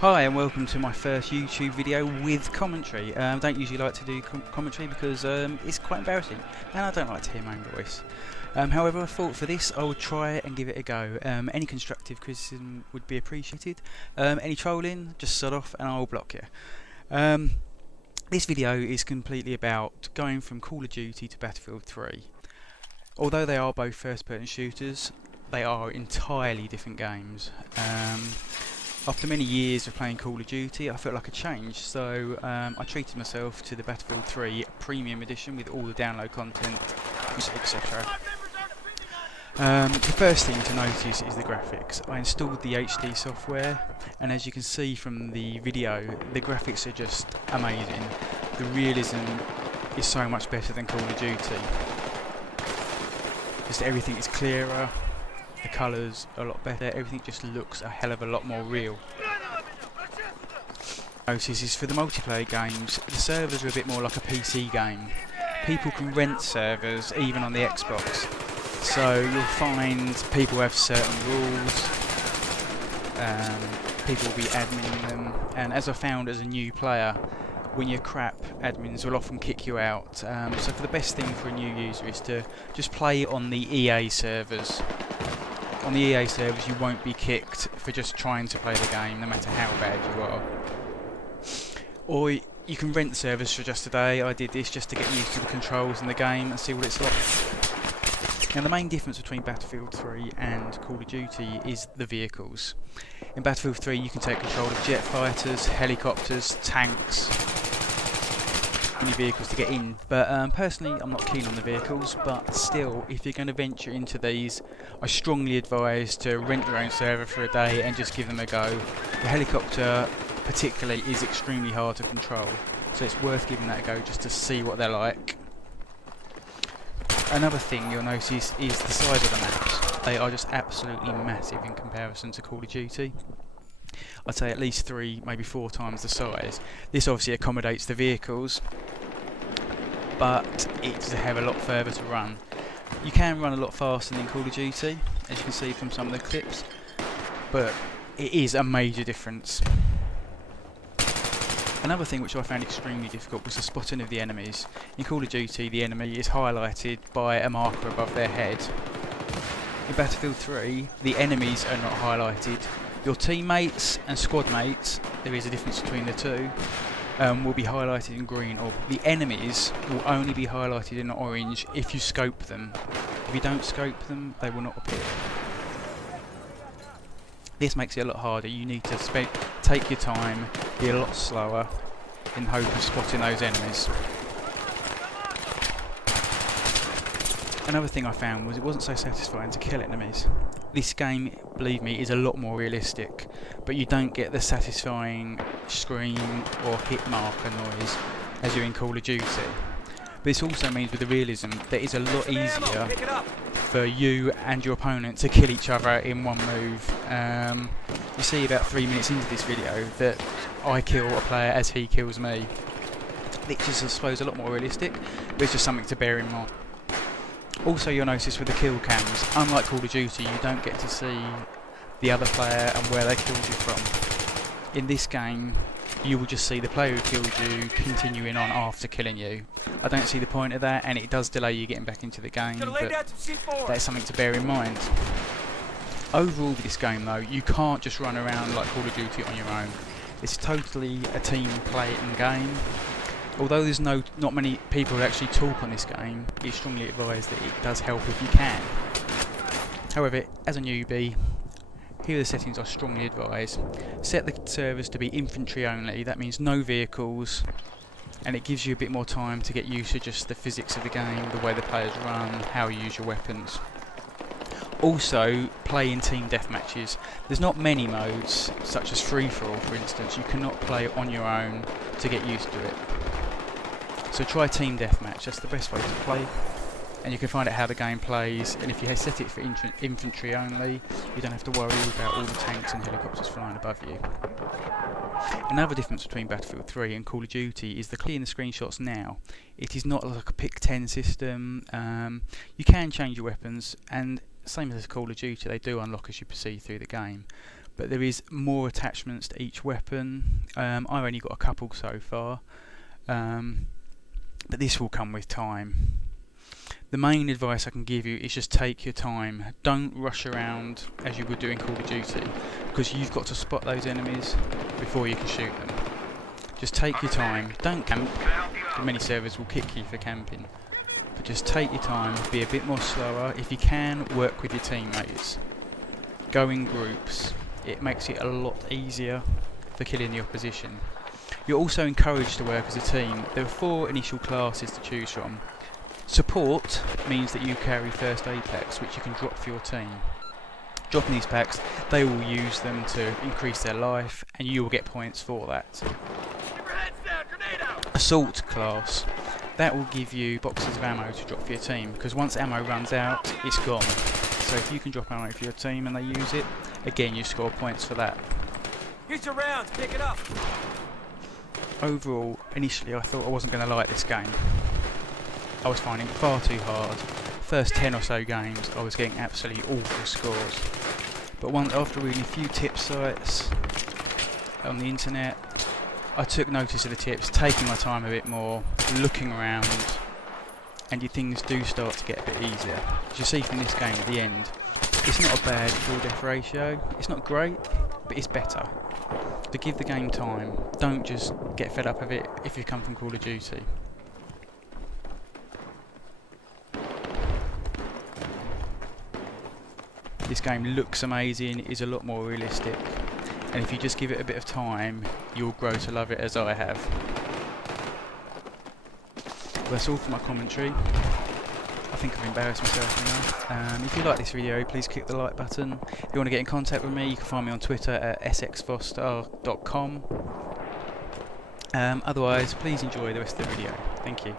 Hi and welcome to my first YouTube video with commentary. I don't usually like to do commentary because it's quite embarrassing and I don't like to hear my own voice. However, I thought for this I would try and give it a go. Any constructive criticism would be appreciated. Any trolling, just sod off and I'll block you. This video is completely about going from Call of Duty to Battlefield 3. Although they are both first-person shooters, they are entirely different games. After many years of playing Call of Duty, I felt like a change, so I treated myself to the Battlefield 3 Premium Edition with all the download content, etc. The first thing to notice is the graphics. I installed the HD software, and as you can see from the video, the graphics are just amazing. The realism is so much better than Call of Duty. Just everything is clearer. The colours are a lot better, everything just looks a hell of a lot more real. Notice is for the multiplayer games, the servers are a bit more like a PC game. People can rent servers even on the Xbox, so you'll find people have certain rules, people will be adminning them, and as I found as a new player, when you're crap, admins will often kick you out. So for the best thing for a new user is to just play on the EA servers. On the EA servers you won't be kicked for just trying to play the game, no matter how bad you are. Or you can rent servers for just a day. I did this just to get used to the controls in the game and see what it's like. Now the main difference between Battlefield 3 and Call of Duty is the vehicles. In Battlefield 3 you can take control of jet fighters, helicopters, tanks, any vehicles to get in, but personally I'm not keen on the vehicles, but still, if you're going to venture into these, I strongly advise to rent your own server for a day and just give them a go. The helicopter particularly is extremely hard to control, so it's worth giving that a go just to see what they're like. Another thing you'll notice is the size of the maps. They are just absolutely massive in comparison to Call of Duty. I'd say at least 3, maybe 4 times the size. This obviously accommodates the vehicles, but it's a hell of a lot further to run. You can run a lot faster than Call of Duty, as you can see from some of the clips, but it is a major difference. Another thing which I found extremely difficult was the spotting of the enemies. In Call of Duty the enemy is highlighted by a marker above their head. In Battlefield 3 the enemies are not highlighted. Your teammates and squad mates, there is a difference between the two, will be highlighted in green, or the enemies will only be highlighted in orange if you scope them. If you don't scope them, they will not appear. This makes it a lot harder. You need to take your time, be a lot slower, in hope of spotting those enemies. Another thing I found was it wasn't so satisfying to kill enemies. This game, believe me, is a lot more realistic, but you don't get the satisfying scream or hit marker noise as you're in Call of Duty. But this also means with the realism that it's a lot easier for you and your opponent to kill each other in one move. You see about 3 minutes into this video that I kill a player as he kills me. Which is, I suppose, a lot more realistic, but it's just something to bear in mind. Also you'll notice with the kill cams, unlike Call of Duty, you don't get to see the other player and where they killed you from. In this game, you will just see the player who killed you continuing on after killing you. I don't see the point of that, and it does delay you getting back into the game, but that's something to bear in mind. Overall with this game though, you can't just run around like Call of Duty on your own. It's totally a team playing game. Although there's not many people who actually talk on this game, it's strongly advised that it does help if you can. However, as a newbie, here are the settings I strongly advise. Set the servers to be infantry only, that means no vehicles, and it gives you a bit more time to get used to just the physics of the game, the way the players run, how you use your weapons. Also, play in team deathmatches. There's not many modes, such as free-for-all for instance. You cannot play on your own to get used to it. So try team deathmatch, that's the best way to play, and you can find out how the game plays, and if you set it for infantry only, you don't have to worry about all the tanks and helicopters flying above you. Another difference between Battlefield 3 and Call of Duty is the clear in the screenshots now. It is not like a pick 10 system. You can change your weapons, and same as Call of Duty, they do unlock as you proceed through the game. but there is more attachments to each weapon. I've only got a couple so far, but this will come with time. The main advice I can give you is just take your time. Don't rush around as you would do in Call of Duty, because you've got to spot those enemies before you can shoot them. Just take your time. Don't camp. Many servers will kick you for camping. But just take your time, be a bit more slower. If you can, work with your teammates. Go in groups. It makes it a lot easier for killing the opposition. You're also encouraged to work as a team. There are 4 initial classes to choose from. Support means that you carry first aid packs, which you can drop for your team. Dropping these packs, they will use them to increase their life, and you will get points for that. Assault class, that will give you boxes of ammo to drop for your team, because once ammo runs out, it's gone. So if you can drop ammo for your team and they use it, again you score points for that. Here's your rounds, pick it up. Overall, initially I thought I wasn't going to like this game. I was finding it far too hard. First 10 or so games I was getting absolutely awful scores. But after reading a few tip sites on the internet, I took notice of the tips, taking my time a bit more, looking around, and your things do start to get a bit easier. As you see from this game at the end, it's not a bad kill death ratio. It's not great, but it's better. So give the game time. Don't just get fed up of it if you come from Call of Duty. This game looks amazing, is a lot more realistic, and if you just give it a bit of time, you'll grow to love it as I have. Well, that's all for my commentary. I think I've embarrassed myself now. If you like this video, please click the like button. If you want to get in contact with me, you can find me on Twitter at SXFoxstar.com. Otherwise, please enjoy the rest of the video. Thank you.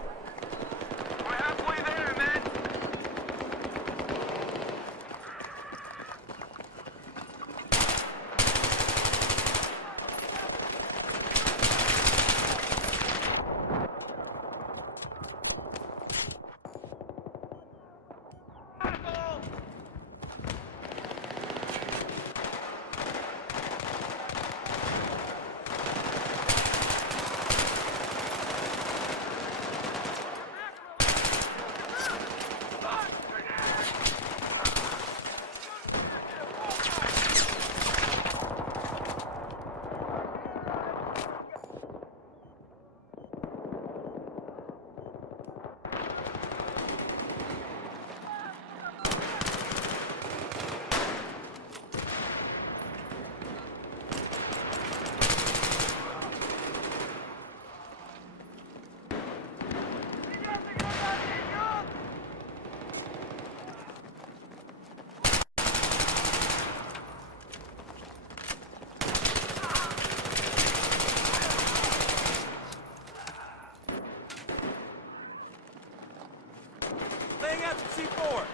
Laying out the C4.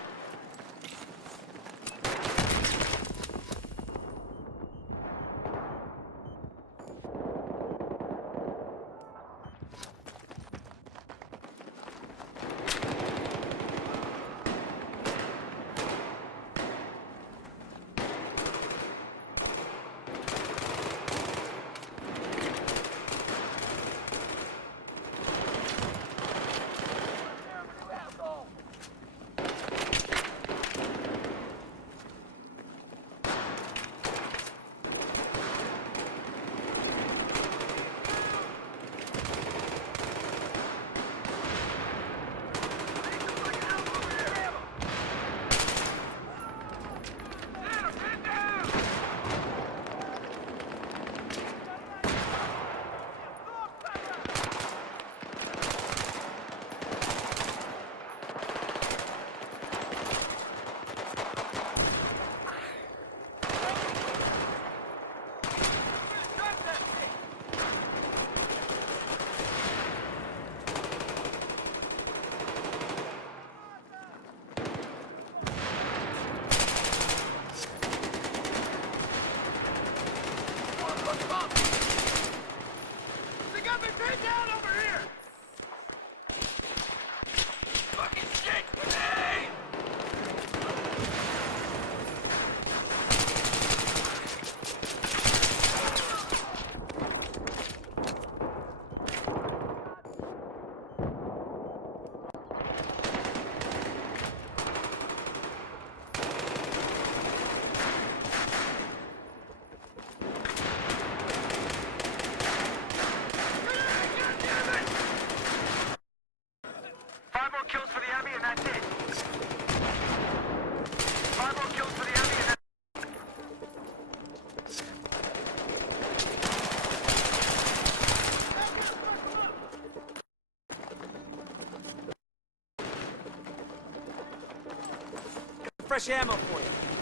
fresh ammo for you.